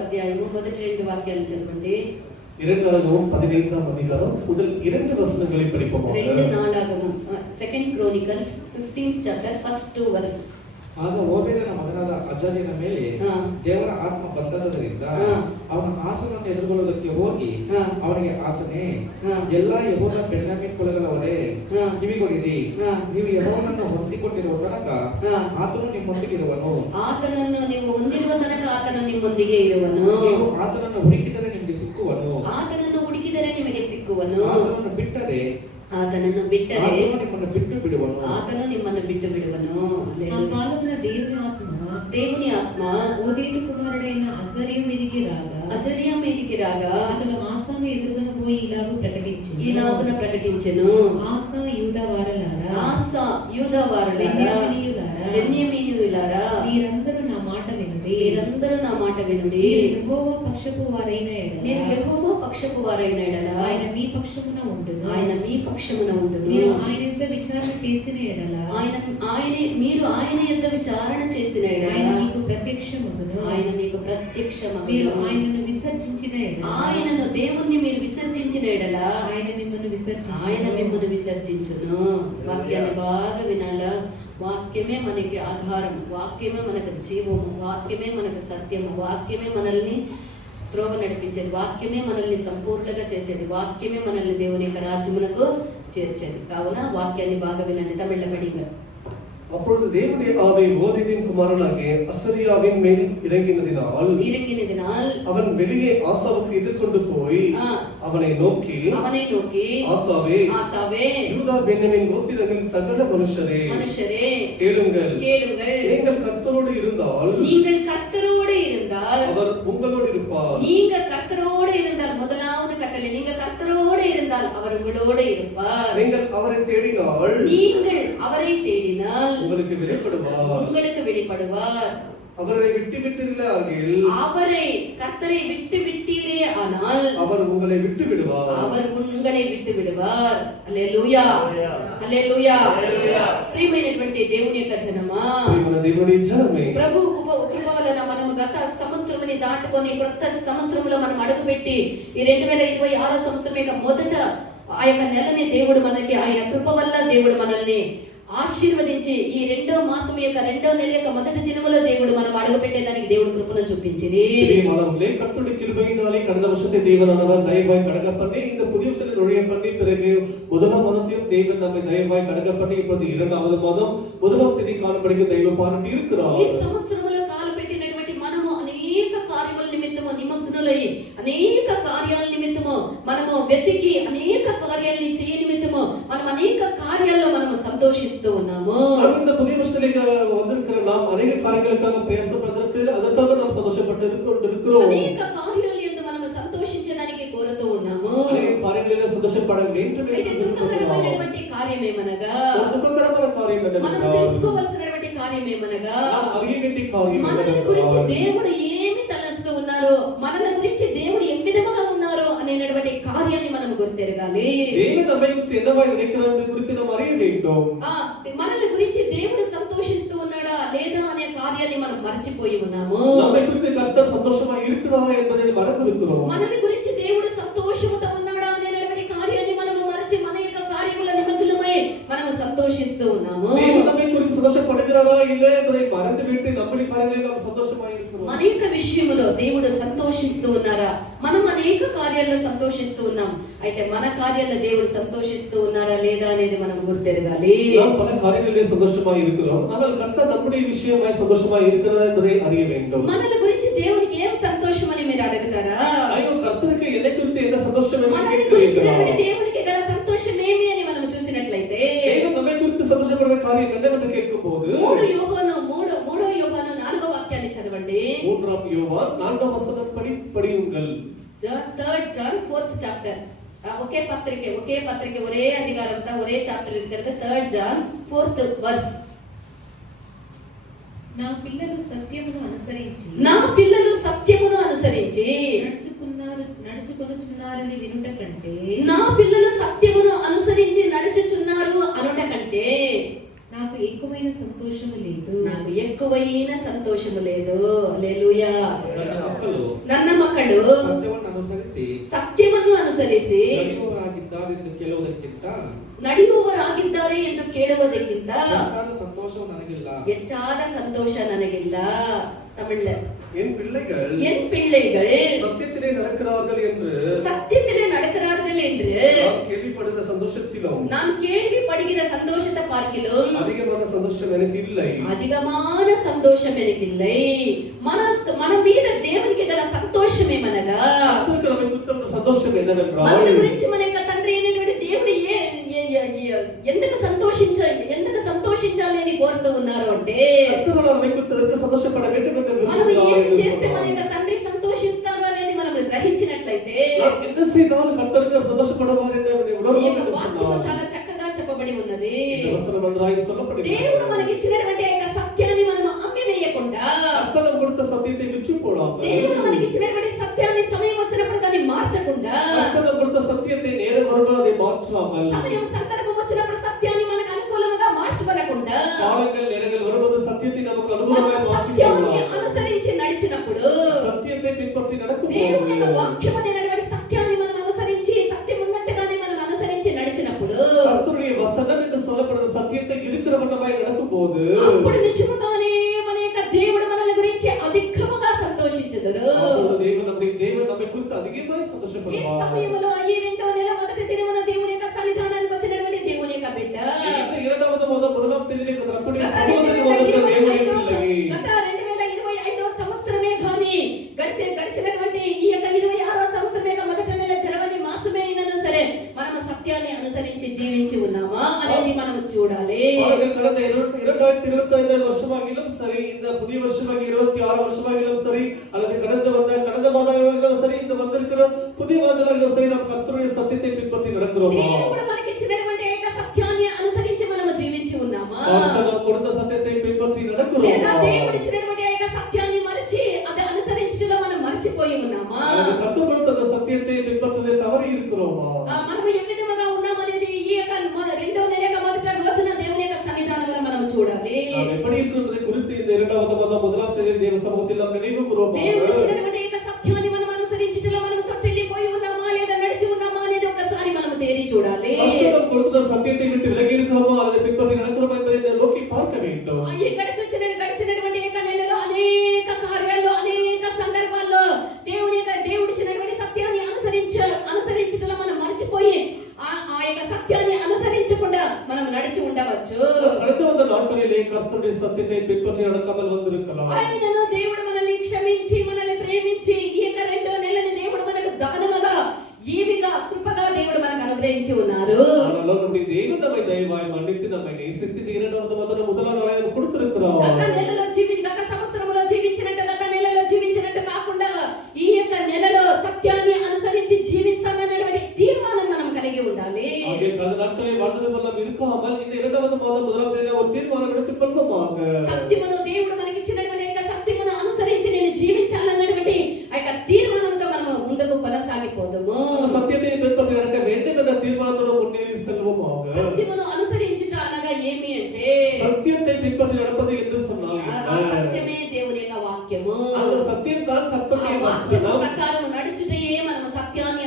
అధ్యాయము మొదటి 2 వాక్యాలు చదవండి. 2 முதல் 2 வசனங்களை படிப்போம். 2 நாளாகமம், 2 Chronicles 15th chapter first 2 verse. ಆಗ ಓಬೇದನ ಮಗನಾದ ಅಜರ್ಯನ ಮೇಲೆ ದೇವರ ಆತ್ಮ ಬಂದದ್ದರಿಂದ ಅವನ ಆಸನವನ್ನು ಎದುರುಗೊಳ್ಳುವುದಕ್ಕೆ ಹೋಗಿ ಅವನಿಗೆ ಆಸನೆ, ಎಲ್ಲಾ ಯೆಹೂದ ಬೆನ್ಯಾಮೀನ್ ಕುಲಗಳವರೇ ಕಿವಿಗೊಡಿರಿ, ನೀವು ಯೆಹೋವನನ್ನು ಹೊಂದಿಕೊಂಡಿರುವ ತನಕ ಆತನು ನಿಮ್ಮೊಂದಿಗಿರುವನು. ಆತನನ್ನು ನೀವು ಹೊಂದಿರುವ ತನಕ ಆತನು ನಿಮ್ಮೊಂದಿಗೆ ಇರುವನು. ನೀವು ಆತನನ್ನು ಹುಡುಕಿದರೆ ನಿಮಗೆ ಸಿಕ್ಕುವನು. ಆತನನ್ನು ಹುಡುಕಿದರೆ ನಿಮಗೆ ಸಿಕ್ಕುವನು. ಆತನನ್ನು ಬಿಟ್ಟರೆ ನಿಮ್ಮನ್ನು ಬಿಟ್ಟು ಬಿಡುವನು. ಆತನು ನಿಮ್ಮನ್ನು ಬಿಟ್ಟು ಬಿಡುವನು. ఆ కాలమున దేవుని ఆత్మ ఓదేదు కుమారుడైన అజర్య మీదికి రాగా అతడు ఆసాను ఎదురుగా పోయి ఇలాగున ప్రకటించెను. ఆసా యూదా వారలారా బెన్యామీనీయులారా, మీరందరూ నా మాట వినుడి. యెహోవా పక్షపు వారైన ఎడల ఆయన మీ పక్షమున ఉండును. మీరు ఆయన యుద్ధ విచారణ చేసిన ఎడల మీరు ఆయన యుద్ధ విచారణ చేసిన ఎడల ఆయన మీకు ప్రత్యక్షమగును. మీరు ఆయనను విసర్జించిన ఎడల, ఆయనను దేవుణ్ణి మీరు విసర్జించిన ఎడల ఆయన మిమ్మల్ని విసర్జించును. వాక్యాన్ని బాగా వినాలా. వాక్యమే మనకి ఆధారం, వాక్యమే మనకు జీవము, వాక్యమే మనకు సత్యము, వాక్యమే మనల్ని త్రోవ నడిపించేది, వాక్యమే మనల్ని సంపూర్ణంగా చేసేది, వాక్యమే మనల్ని దేవుని యొక్క రాజ్యమునకు చేర్చేది. కావున వాక్యాన్ని బాగా వినండి. తమిళ படிங்க. அப்பொழுது தேவனுடைய ஆவி ஓதேதின் குமாரனாகிய அசரியாவின் மேல் இறங்கினதினால் அவன் வெளியே ஆசாவுக்கு எதிர்கொண்டு போய் அவனை நோக்கி ஆசாவே, யூதா பென்யமீன் கோத்திரங்களின் சகல மனுஷரே கேளுங்கள். நீங்கள் கர்த்தரோடு இருந்தால் அவர் உங்களோடு இருப்பார். நீங்க கர்த்தரோடு இருந்தால், முதலாவது கட்டளை, நீங்க கர்த்தரோடு இருந்தால் அவர் உங்களோடு இருப்பார். நீங்கள் அவரை தேடினால் உங்களுக்கு வெளிப்படுவார். அவரை கர்த்தரை விட்டு விட்டீரே ஆனால் அவர் உங்களை விட்டு விடுவார். హల్లెలూయా, హల్లెలూయా. ప్రియమైనటువంటి దేవుని యొక్క జనమా, ప్రభు కృప వలన మనము గత సంవత్సరముని దాటుకొని కొత్త సంవత్సరంలో మనం అడుగుపెట్టి ఈ 2026 సంవత్సరం యొక్క మొదట ఆ యొక్క నెలని దేవుడు మనకి ఆయన కృప వల్ల దేవుడు మనల్ని ఆశీర్వదించి ఈ 2వ మాసం యొక్క 2వ నెల యొక్క మొదటి దినములో దేవుడు మనం అడుగుపెట్టేదానికి దేవుడు కృపను చూపించింది. கர்த்தருடைய கிருபையினாலே கடந்த வருஷத்தை தேவனானவர் தயவாய் கடக்க பண்ணி இந்த புதிய வருஷத்தில் நுழைய பண்ணி பிறகு முதலாம் மாதத்தையும் தேவன் நம்மை தயவாய் கடக்க பண்ணி இப்போது 2வது மாதம் 1ஆம் தேதி காலப்படிக்கு தெய்வம் பாராட்டி இருக்கிறார். ఈ సంవత్సరములో కాలు పెట్టినటువంటి మనము అనేక కార్యముల నిమిత్తము నిమగ్నులై అనేక కార్యాల నిమిత్తము మనము వెతికి అనేక కార్యాలని చేయ నిమిత్తము మనం అనేక కార్యాల్లో మనము సంతోషిస్తూ ఉన్నాము. இந்த புதிய வருஷத்திலே வந்திருக்கிற நாம் అనేక కార్యங்களுக்காக ప్రయాసపడుతున్నதற்கு அதற்காக நாம் சந்தோஷப்பட்டு இருக்கிறோம். అనేక కార్యాల యందు మనము సంతోషించడానికి కోరుతూ ఉన్నాము. అనేక కార్యాలలో సంతోషపడ வேண்டும் అయితే దుఃఖకరమైనటువంటి కార్యం ఏమనగా, దుఃఖకరమైన కార్యం ఏమనగా, మనం తెలుసుకోవాల్సినటువంటి కార్యం ఏమనగా, అరిగేటి కార్యం మనల్ని గురించి దేవుడు ఏమి తలస్తూ ఉన్నారు, మనల్ని గురించి దేవుడు ఏ విధముగా ఉన్నారు అనేటువంటి కార్యాన్ని మనం గుర్తెరగాలి. దేవుడు நம்மை குறித்து என்னவாய் நினைக்கிறார் என்று குறித்து நாம் அறிய வேண்டும். మనల్ని గురించి దేవుడు సంతోషిస్తూ ఉన్నాడా లేదా అనే కార్యాన్ని మనం మర్చిపోయి ఉన్నాము. நம்மை குறித்து கர்த்தர் சந்தோஷமா இருக்கிறாரா என்பதை மறந்திருக்கிறோம். మనల్ని గురించి దేవుడు సంతోషముతో ఉన్నాడా అనేటువంటి కార్యాన్ని మనం మరచి మన యొక్క కార్యముల నిమగ్నమై మనం సంతోషిస్తూ ఉన్నాము. దేవుడు நம்மை குறித்து సంతోషపడుகிறாரா இல்லை என்பதை மறந்துவிட்டு நம்முடைய కార్యాలలో நாம் సంతోషமா இருக்கிறோம். అనేక విషయములో దేవుడు సంతోషిస్తూ ఉన్నారా, మనం అనేక కార్యాల్లో సంతోషిస్తూ ఉన్నాం. అయితే మన కార్యాల్లో దేవుడు సంతోషిస్తూ ఉన్నారా లేదా అనేది మనం గుర్తెరగాలి. நாம் பல காரியங்களிலே சந்தோஷமா இருக்கிறோம், ஆனால் கர்த்தர் நம்முடைய விஷயமாய் சந்தோஷமா இருக்கிறாரா என்பதை அறிய வேண்டும். మనల గురించి దేవునికి ఏం సంతోషం అని మీరు అడుగుతారా? అయ్యో కర్తருக்கு என்னை குறித்து என்ன சந்தோஷம் என்று கேட்கிறீர்களா? దేవునికి గల సంతోషం ఏమి అని మనం చూసినట్లయితే దేవుడు நம்மை குறித்து సந்தోషపడే కార్యం என்னవెன்று கேட்கும்போது 3 యోహాను 4వ వాక్యాన్ని చదవండి. 3 యోహాను 4వ వచనం படியுங்கள். 3rd John 4th chapter. ఒకే పత్రిక ఒరే అధికారంతో ఒరే చాప్టర్ இருக்கிறது. 3rd John 4th verse. నా పిల్లలు సత్యమును అనుసరించి నడుచుకొనుచున్నారని వినుట కంటే, నా పిల్లలు సత్యమును అనుసరించి నడుచుచున్నారు అనుట కంటే, నాకు ఎక్కువైన సంతోషము లేదు. నాకు ఎక్కువైన సంతోషము లేదు. హల్లెలూయా. ನನ್ನ ಮಕ್ಕಳು ನನ್ನ ಮಕ್ಕಳು ಸತ್ಯವನ್ನು ಅನುಸರಿಸಿ ಸತ್ಯವನ್ನು ಅನುಸರಿಸಿ ನಡೆಯುವವರಾಗಿದ್ದಾರೆಂದು ಕೇಳುವುದಕ್ಕಿಂತ ನಡೆಯುವವರಾಗಿದ್ದಾರೆ ಎಂದು ಕೇಳುವುದಕ್ಕಿಂತ ಹೆಚ್ಚಾದ ಸಂತೋಷವು ನನಗಿಲ್ಲ. ಹೆಚ್ಚಾದ ಸಂತೋಷ ನನಗಿಲ್ಲ. ತಮಿಳ್ல என் பிள்ளைகள் என் பிள்ளைகள் சத்தியத்திலே நடக்கிறார்கள் என்று சத்தியத்திலே நடக்கிறார்கள் என்று நான் கேள்விப்படுகிற சந்தோஷத்திலும் நான் கேள்விப்படுகிற சந்தோஷத்தை பார்க்கிலும் அதிகமான சந்தோஷம் எனக்கு இல்லை. అధికమైన సంతోషం ఎనకిల్లై. మన మీద దేవునికి గల సంతోషమే మనగా. கர்த்தருக்கு நம்மை குறித்த ஒரு சந்தோஷம் என்னவென்றால் మన గురించి మన యొక్క తండ్రి అయినటువంటి దేవుడు ఎందుకు సంతోషించాలి అని కోరుతూ ఉన్నారు అంటే கர்த்தர் நம்மை குறித்து சந்தோஷப்பட வேண்டும் என்று మనం ఏం விரும்புகிறார். చేస్తే మన యొక్క తండ్రి సంతోషిస్తారు అనేది మనం గ్రహించినట్లయితే நாம் என்ன செய்தால் கர்த்தருக்கு சந்தோஷப்படுவார் என்று ఈ உணர்வோம் యొక్క என்று వాక్యము சொன்னார். చాలా చక్కగా చెప్పబడి ఉన్నది. இந்த வசனம் நன்றாய் சொல்லப்படுகிறது. దేవుడు మనకి ఇచ్చినటువంటి ఆ యొక్క సత్యాన్ని మనం అమ్మి వేయకుండా, கர்த்தர் நமக்கு கொடுத்த சத்தியத்தை விற்று போடாமல், దేవుడు మనకి ఇచ్చినటువంటి సత్యాన్ని సమయం వచ్చినప్పుడు దాన్ని మార్చకుండా, கர்த்தர் நமக்கு கொடுத்த சத்தியத்தை நேரம் வரும்போது அதை மாற்றாமல், సమయం సందర్భం వచ్చినప్పుడు సత్యాన్ని మనకు అనుకూలంగా మార్చుకోనకుండా, காலங்கள் நேரங்கள் வரும்போது சத்தியத்தை நமக்கு మనం అనుగుణంగా సత్యాన్ని மாற்றிக்கொள்ளலாம். అనుసరించి నడిచినప్పుడు, சத்தியத்தை பின்பற்றி దేవుని యొక్క நடக்கும் వాక్యం అనేటువంటి సత్యాన్ని మనం అనుసరించి, సత్యం ఉన్నట్టుగానే మనం అనుసరించి నడిచినప్పుడు, கர்த்தருடைய வசனம் என்று சொல்லப்படுற சத்தியத்தை இருக்கிற வண்ணமாய் நடக்கும்போது అప్పుడు నిజముగానే మన యొక్క దేవుడు మనల గురించి అధికముగా సంతోషించుదురు. அப்பொழுது நம்முடைய தேவன் நம்மை குறித்து அதிகமாய் ఈ சந்தோஷப்படுவார். సమయంలో ఈ 2వ నెల మొదటి దినమున దేవుని యొక్క సన్నిధానానికి వచ్చినటువంటి దేవుని యొక్క బిడ్డ, இந்த இரண்டாவது முதலாம் தேதியிலே கர்த்தருடைய గత சமூகத்துக்கு வந்திருக்கிற தேவனுடைய பிள்ளை 2025వ సంవత్సరమే గాని గడిచినటువంటి ఈ యొక్క 26వ సంవత్సరం యొక్క మొదటి నెల జరగని మాసమే అయినను సరే మనము సత్యాన్ని అనుసరించి జీవించి ఉన్నామా అనేది మనము చూడాలి. அவர்கள் கடந்த 2025 வருஷமாகிலும் சரி, இந்த புதிய வருஷமாக 26 வருஷமாகிலும் சரி, அல்லது கடந்த மாதமாகிலும் சரி, இந்த வந்திருக்கிற புதிய மாதமாகிலும் சரி, நாம் கர்த்தருடைய சத்தியத்தை பின்பற்றி நடக்கிறோமா? దేవుడు మనకి ఇచ్చినటువంటి ఈ యొక్క సత్యాన్ని అనుసరించి మనము జీవించి ఉన్నామా? கர்த்தர் நமக்கு கொடுத்த சத்தியத்தை பின்பற்றி లేదా நடக்கிறோமா? దేవుడు ఇచ్చినటువంటి ఈ యొక్క సత్యాన్ని మరచి అది అనుసరించడంలో మనం మర్చిపోయి ఉన్నామా? அல்லது கர்த்தர் கொடுத்த அந்த சத்தியத்தை பின்பற்றுவதை தவறி இருக்கிறோமா? మనము ఏ విధముగా ఉన్నామనేది ఈ యొక్క 2వ నెల యొక్క మొదటి రోజున దేవుని యొక్క సన్నిధానంలో మనం చూడాలి. நாம் எப்படி இருக்கிறது குறித்து இந்த இரண்டாவது மாதம் முதலாம் தேதி தேவ சமூகத்தில் நாம் நினைவு கூறுவோம். దేవుడు ఇచ్చినటువంటి ఈ యొక్క సత్యాన్ని మనం అనుసరించడంలో మనం తొట్టిల్లిపోయి ఉన్నామా లేదా నడిచి ఉన్నామా అనేది ఒకసారి మనం తేరి చూడాలి. கர்த்தர் நமக்கு கொடுத்த சத்தியத்தை விட்டு விலகி இருக்கிறோமா அல்லது பின்பற்றி நடக்கிறோமா என்பதை நோக்கி பார்க்க வேண்டும். ఈ గడిచినటువంటి ఈ యొక్క నెలలో అనేక కార్యాల్లో అనేక సందర్భాల్లో దేవుడు ఇచ్చినటువంటి సత్యాన్ని అనుసరించడంలో మనం మర్చిపోయి ఆ యొక్క సత్యాన్ని అనుసరించకుండా మనం నడిచి ఉండవచ్చు. கடந்த வந்த நாட்களிலே கர்த்தருடைய சத்தியத்தை பின்பற்றி நடக்காமல் வந்திருக்கலாம். ఆయనను దేవుడు మనల్ని క్షమించి మనల్ని ప్రేమించి ఈ యొక్క 2వ నెలని దేవుడు మనకు దానముగా ఈవిగా కృపగా దేవుడు మనకు అనుగ్రహించి ఉన్నారు. ஆனாலும் நம்முடைய தேவன் நம்மை தயவாய் மன்னித்து நம்மை நேசித்து இந்த இரண்டாவது மாதம் முதலாம் நாளாக கொடுத்திருக்கிறார். గత సంవత్సరంలో జీవించినట్టు కాకుండా ఈ యొక్క నెలలో సత్యాన్ని అనుసరించి జీవిస్తానన్నటువంటి తీర్మానం మనం కలిగి ఉండాలి. ஆகிய கடந்த நாட்களை வாழ்ந்தது போல நாம் இருக்காமல் இந்த இரண்டாவது மாதம் முதலாம் தேதியில ஒரு தீர்மானம் எடுத்துக் கொள்வோமாக. సత్యమును దేవుడు మనకి ఇచ్చినటువంటి యొక్క సత్యమును అనుసరించి నేను జీవించాలన్నటువంటి ఆ యొక్క తీర్మానంతో మనము ముందుకు కొనసాగిపోదాము. அந்த సత్యத்தை பின்பற்றி நடக்க வேண்டும் என்ற தீர்மானத்தோடு முன்னேறி செல்வோமாக. సత్యమును అనుసరించుట అనగా ఏమి అంటే சத்தியத்தை பின்பற்றி நடப்பது என்று சொன்னால் ఆ సత్యమే దేవుని యొక్క వాక్యము. அந்த சத்தியம் தான் ఆ கர்த்தருடைய వాక్యము வசனம். ప్రకారము నడుచుటయే మనము సత్యాన్ని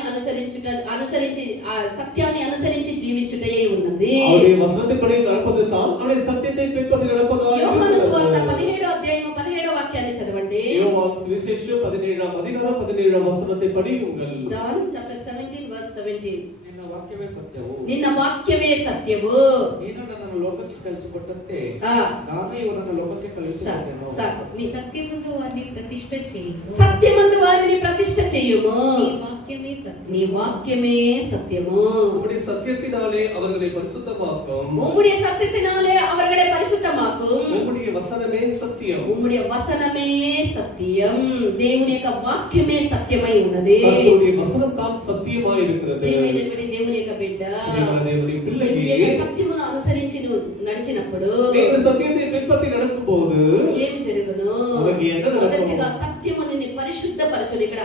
అనుసరించి జీవించుటయే ఉన్నది. அவருடைய வசனத்தின்படி நடப்பது தான் அவருடைய சத்தியத்தை பின்பற்றி நடப்பதாக యోహాను సువార్త இருக்கிறது. 17వ అధ్యాయము 17వ వాక్యాన్ని చదవండి. யோவான் சுவிசேஷம் 17ஆம் அதிகாரம் 17ஆம் வசனத்தை படியுங்கள். John chapter 17 verse 17. ನಿನ್ನ ವಾಕ್ಯವೇ ಸತ್ಯವು. నిన్న వాక్యమే సత్యము. ನೀನು ನನ್ನನ್ನು ಲೋಕಕ್ಕೆ ಕಳಿಸಿಕೊಟ್ಟಂತೆ ఆ ನಾನು ಇವರನ್ನು ಲೋಕಕ್ಕೆ ಕಳುಹಿಸಿಕೊಟ್ಟೆನು. సాకు నీ సత్యమందు వారిని ప్రతిష్ఠ చేయుము. సత్యమందు వారిని ప్రతిష్ఠ చేయుము. నీ వాక్యమే సత్యం. నీ వాక్యమే సత్యము. உம்முடைய சத்தியத்தினாலே அவர்களை பரிசுத்தமாக்கும். உம்முடைய சத்தியத்தினாலே அவர்களை பரிசுத்தமாக்கும். உம்முடைய வசனமே சத்தியம். ఉమ్ముడి వసనమే సత్యం. దేవుని యొక్క వాక్యమే సత్యమై ఉన్నది. கர்த்தருடைய வசனம் தான் சத்தியமாய் இருக்கிறது. ప్రియమైనటువంటి దేవుని యొక్క బిడ్డ, தேவனுடைய ఈ பிள்ளையே, యొక్క సత్యమును అనుసరించి నువ్వు నడిచినప్పుడు இந்த సత్యத்தை பின்பற்றி நடக்கும்போது ఏమి జరుగును? உனக்கு என்ன நடக்கும்? మొదటిగా సత్యము నిన్ను పరిశుద్ధపరచును. ఇక్కడ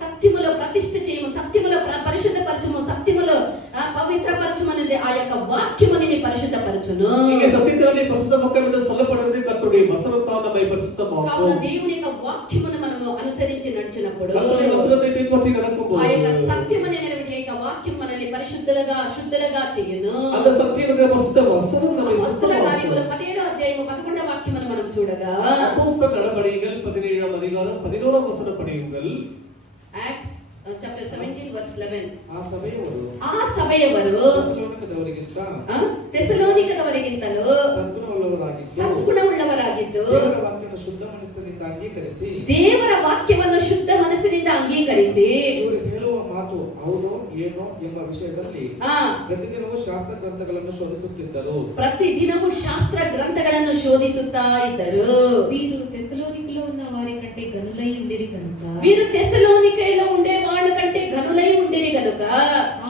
సత్యములో ప్రతిష్ఠ చేయము, సత్యములో పరిశుద్ధపరచము, సత్యములో పవిత్రపరచము అనేది ఆ యొక్క వాక్యము నిన్ను పరిశుద్ధపరచును. இங்கே சத்தியத்தினாலே வேதத்திலே பரிசுத்த வாக்கியம் என்று சொல்லப்படுகிறது கர்த்தருடைய வசனம் தான் நம்மை కావున பரிசுத்தமாக்கும். దేవుని యొక్క వాక్యమును మనము అనుసరించి నడిచినప్పుడు கர்த்தருடைய வசனத்தை பின்பற்றி ఆ యొక్క நடக்கும்போது సత్యమైనటువంటి యొక్క వాక్యం మనల్ని పరిశుద్ధులుగా శుద్ధులుగా చేయును. அந்த సత్యమైన పரிசுத்த వసనం நம்மை అపొస్తలుల కార్యములు பரிசுத்தமாக்கும். 17వ అధ్యాయము 11వ వాక్యమును మనం చూడగా அப்போஸ்தலர் நடபடிகள் 17ஆம் அதிகாரம் 11ஆம் வசனம் படியுங்கள். యాక్ట్స్ చాప్టర్ 17 వర్స్ 11 ಆ ಸಭೆಯವರು ఆ సభయವರು ಥೆಸಲೋನಿಕದವರಿಗಿಂತ తెసలోనికదವರಿಗಿಂತಲೂ ಸದ್ಗುಣವುಳ್ಳವರಾಗಿದ್ದು ಸದ್ಗುಣವುಳ್ಳವರಾಗಿದ್ದು ದೇವರ ವಾಕ್ಯವನ್ನು ಶುದ್ಧ ಮನಸ್ಸಿನಿಂದ ಅಂಗೀಕರಿಸಿ ದೇವರ ವಾಕ್ಯವನ್ನು ಶುದ್ಧ ಮನಸ್ಸಿನಿಂದ ಅಂಗೀಕರಿಸಿ ಇವರು ಹೇಳುವ ಮಾತು ಹೌದೋ ಏನೋ ಎಂಬ ವಿಷಯದಲ್ಲಿ ಆ ಪ್ರತಿದಿನವೂ ಶಾಸ್ತ್ರ ಗ್ರಂಥಗಳನ್ನು ಶೋಧಿಸುತ್ತಿದ್ದರು. ప్రతిదినము శాస్త్ర గ్రంథಗಳನ್ನು శోధిಸುತ್ತಾ ఇದ್ದರು. వీరు తెసలోనికలో ఉన్న వారి కంటే గనులై ఉండిరి కనుక వీరు తెసలోనికలో ఉండే వాళ్ళ కంటే ఘనులై ఉండిరి గనుక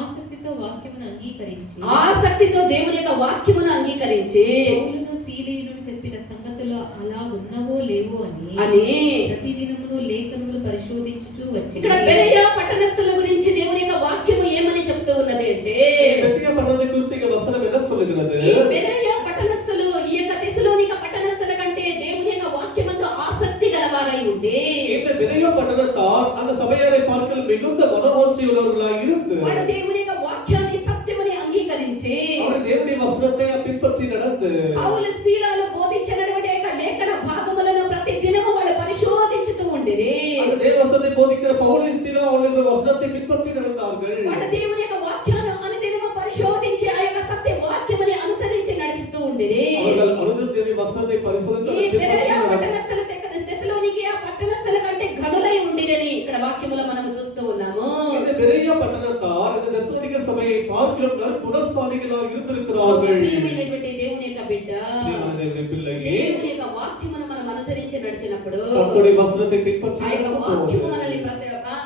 ఆసక్తితో వాక్యమును అంగీకరించి ఆసక్తితో దేవుని యొక్క వాక్యమును అంగీకరించి పౌలును సీలీయును చెప్పిన సంగతులు అలా ఉన్నవో లేవో అని ప్రతిదినమును లేఖనములు పరిశోధించుచూ వచ్చి ఇక్కడ బెరయ పట్టణస్థుల గురించి దేవుని యొక్క వాక్యము ఏమని చెప్తూ ఉన్నది అంటే பெத்தியா பட்டணத்தை குறித்து இங்க வசனம் என்ன சொல்லுகிறது? ఈ బెరయ పట్టణస్థులు ఈ యొక్క తెసలోనిక పట్టణస్థుల కంటే దేవుని యొక్క వాక్యమందు ఆసక్తి గలవారై ఉండి இந்த பெரிய பட்டணத்தார் அந்த சபையாரை பார்க்கல் மிகுந்த மனவாஞ்சி உள்ளவர்களாய் இருந்து వాడు దేవుని యొక్క వాక్యాన్ని సత్యమని అంగీకరించి அவர் தேவனுடைய வசனத்தை பின்பற்றி நடந்து పౌలు శీలాలు బోధించినటువంటి యొక్క లేఖన భాగములను ప్రతి దినము వాళ్ళు పరిశోధించుతూ ఉండిరి. அந்த தேவ வசனத்தை போதிக்கிற பவுலை சீலா அவர்கள் வசனத்தை பின்பற்றி நடந்தார்கள். వాళ్ళు దేవుని యొక్క వాక్యాన్ని అనుదినము పరిశోధించి ఆ యొక్క సత్య వాక్యముని అనుసరించి నడుచుతూ ఉండిరి. அவர்கள் అనుదిన தேவனுடைய వసనத்தை పరిశోధించి ఈ బెరయ పట్టణస్థుల తెసలోనికే ఆ పట్టణస్థుల కంటే ఘనులై ఉండిరని ఇక్కడ వాక్యములో మనము చూస్తూ ఉన్నాము. இந்த பெரிய பட்டணத்தார் இந்த தெசலோனிக்க சபையை பார்க்கிலும் நற்குணசாலிகளாக இருந்திருக்கிறார்கள். ప్రియమైనటువంటి దేవుని యొక్క బిడ్డ தேவனுடைய பிள்ளையே దేవుని యొక్క వాక్యమును మనం అనుసరించి నడిచినప్పుడు கர்த்தருடைய வசனத்தை பின்பற்றி ఆ యొక్క వాక్యము మనల్ని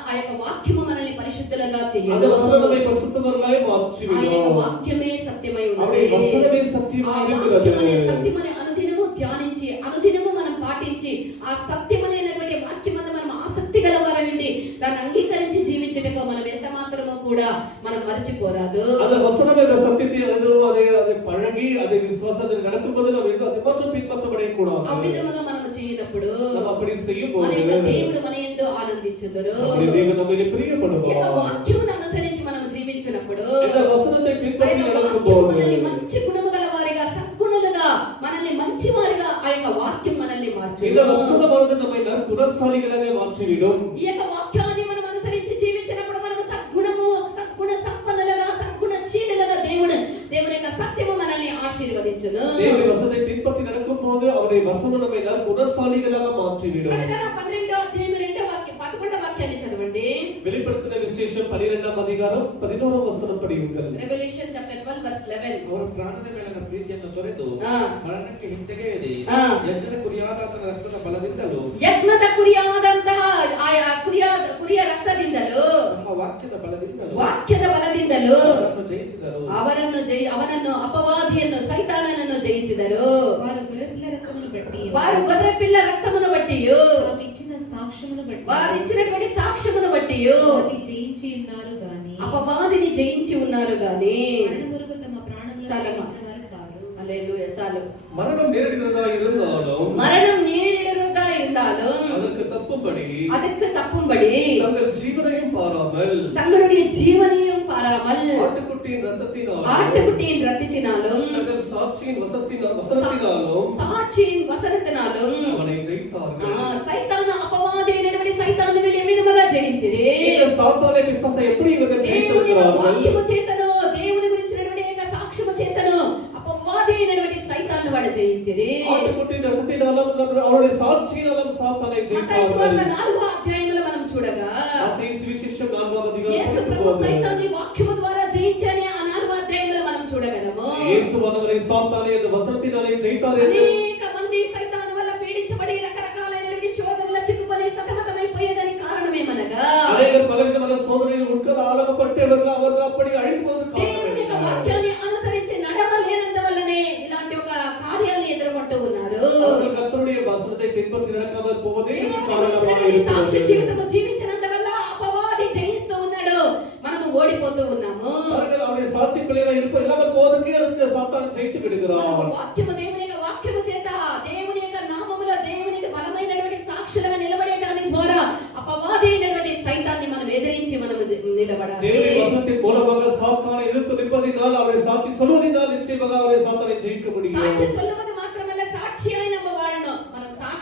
ఆ యొక్క వాక్యము మనల్ని పరిశుద్ధులుగా அந்த చేయును. வசனம் நம்மை பரிசுத்தவர்களாய் மாற்றிவிடும். ఆయన యొక్క వాక్యమే సత్యమై அவருடைய ఉన్నది. வசனமே ఆ சத்தியமாய் இருக்கிறது. వాక్యమనే సత్యమని అనుదినము ధ్యానించి అనుదినము మనం పాటించి ఆ సత్యమనేటువంటి వాక్యమందు మనం ఆసక్తి గలవారై ఉండి దాన్ని అంగీకరించి జీవించటకు మనం ఎంత మాత్రమో కూడా మనం మరచిపోరాదు. அந்த வசனம் என்ற சத்தியத்தை எழுதுவோம், அதை பழகி அதை விசுவாசத்தில் நடக்கும்போது நம்ம எதுவும் அதை மாற்றம் பின்பற்றப்படவே கூடாது. ఆ విధముగా మనం చేయనప్పుడు நம்ம அப்படி செய்யும் మన போது యొక్క దేవుడు మన యందు ఆనందించుదురు. நம்முடைய தேவன் நம்மை ఈ యొక్క பிரியப்படுவார். వాక్యమును అనుసరించి మనం జీవించినప్పుడు இந்த வசனத்தை ఆ பின்பற்றி యొక్క நடக்கும் వాక్యం போது మనల్ని మంచి గుణము గలవారిగా సద్గుణులుగా మనల్ని మంచి వారిగా ఆ యొక్క వాక్యం మనల్ని இந்த మార్చును. வசனமானது நம்மை நற்குணசாலிகளாக மாற்றிவிடும். ఈ యొక్క వాక్యాన్ని మనం అనుసరించి జీవించినప్పుడు మనం సద్గుణ సంపన్నులుగా సద్గుణశీలులుగా దేవుని యొక్క సత్యము మనల్ని ఆశీర్వదించును. தேவனுடைய வசனத்தை பின்பற்றி நடக்கும் போது அவருடைய வசனம் நம்மை நற்குணசாலிகளாக மாற்றிவிடும். ప్రకటన 12వ అధ్యాయం 2వ వాక్యం 11వ వాక్యాన్ని చదవండి. வெளிப்படுத்தின விசேஷம் 12ஆம் அதிகாரம் 11ஆம் வசனம் படியுங்கள். Revelation chapter 12 verse 11. ಅವರ ಪ್ರಾಣದ ಮೇಲಿನ ಪ್ರೀತಿಯನ್ನು ತೊರೆದು ಆ. ಮರಣಕ್ಕೆ ಹಿಂತೆಗೆಯದೆ ಆ. ಯಜ್ಞದ ಕುರಿಯಾದ ಆತನ ರಕ್ತದ ಬಲದಿಂದಲೂ ಯಜ್ಞದ ಕುರಿಯಾದಂತಹ ಕುರಿಯ ರಕ್ತದಿಂದಲೂ ನಮ್ಮ ವಾಕ್ಯದ ಬಲದಿಂದಲೂ ಅವರನ್ನು ಜಯಿಸಿದರು. ಅವನನ್ನು ಅಪವಾದಿಯನ್ನು ಸೈತಾನನನ್ನು ಜಯಿಸಿದರು. వారు గొర్రెపిల్ల రక్తమును బట్టి వారు గొర్రెపిల్ల రక్తమును బట్టియు వారు ఇచ్చిన సాక్ష్యమును బట్టి వారు ఇచ్చినటువంటి సాక్ష్యమును బట్టియు వారిని జయించి ఉన్నారు గాని అపవాదిని జయించి ఉన్నారు గాని మరణమునకు తమ ప్రాణములను చాలమ్మా. అర్పించిన వారు కారు. హల్లెలూయా. చాలు. மரணம் நேரிடுகிறதா இருந்தாலும் மரணம் நேரிடுறதா இருந்தாலும் அதற்கு தப்பும்படி அதற்கு தப்பும்படி தங்கள் ஜீவனையும் பாராமல் தங்களுடைய ஜீவனையும் பாராமல் ஆட்டுக்குட்டியின் ரத்தத்தினாலும் ஆட்டுக்குட்டியின் ரத்தத்தினாலும் தங்கள் சாட்சியின் வசனத்தினாலும் సాక్షిயின் వసనத்தினாலும் அவனை ஜெயித்தார்கள். సైతాన అపవాది అయినటువంటి సైతాను వీళ్ళు ఏ విధముగా జయించిరి. இந்த சாத்தானை பிசாசை எப்படி இவர்கள் దేవుని ஜெயித்திருக்கிறார்கள்? వాక్యము చేతను దేవుని గురించినటువంటి యొక్క సాక్ష్యము చేతను అపవాది అయినటువంటి సైతాను వాళ్ళు జయించిరి. ஆட்டுக்குட்டியின் ரத்தத்தினாலும் அவருடைய சாட்சியினாலும் சாத்தானை మత్తయి ஜெயித்தார்கள். సువార్త 4వ అధ్యాయములో మనం చూడగా மத்தேயு சுவிசேஷம் 4ஆம் యేసు அதிகாரம் ప్రభు సైతాన్ని వాక్యము ద్వారా జయించని ఆ 4వ అధ్యాయములో మనం చూడగలము. இயேசுவானவரை சாத்தானை அந்த வசனத்தினாலே ஜெயித்தார் என்று అనేక మంది సైతాను వల్ల పీడించబడి రకరకాలైనటువంటి శోధనల చిక్కుకొని సతమతమైపోయేదానికి కారణమేమనగా அநேகர் பலவிதமான சோதனைகள் உட்கார்ந்து ஆளப்பட்டு அவர்கள் அப்படி அழிந்து போவதற்கு దేవుని యొక్క காரணம் వాక్యాన్ని అనుసరించి నడవలేనందువల్లనే ఇలాంటి ఒక కార్యాలను ఎదుర్కొంటూ ఉన్నారు. அவர்கள் கர்த்தருடைய வசனத்தை பின்பற்றி நடக்காமல் போவதே దేవుని காரணமாக గురించినటువంటి సాక్షి இருக்கிறது. జీవితము జీవించినందువల్ల అపవాది జయిస్తూ ఉన్నాడు, మనము ఓడిపోతూ ఉన్నాము. அவர்கள் அவருடைய சாட்சி பிள்ளைகளாக இருப்ப இல்லாமல் போவதற்கே அதற்கு சாத்தான் ஜெயித்து விடுகிறான். మనము వాక్యము దేవుని యొక్క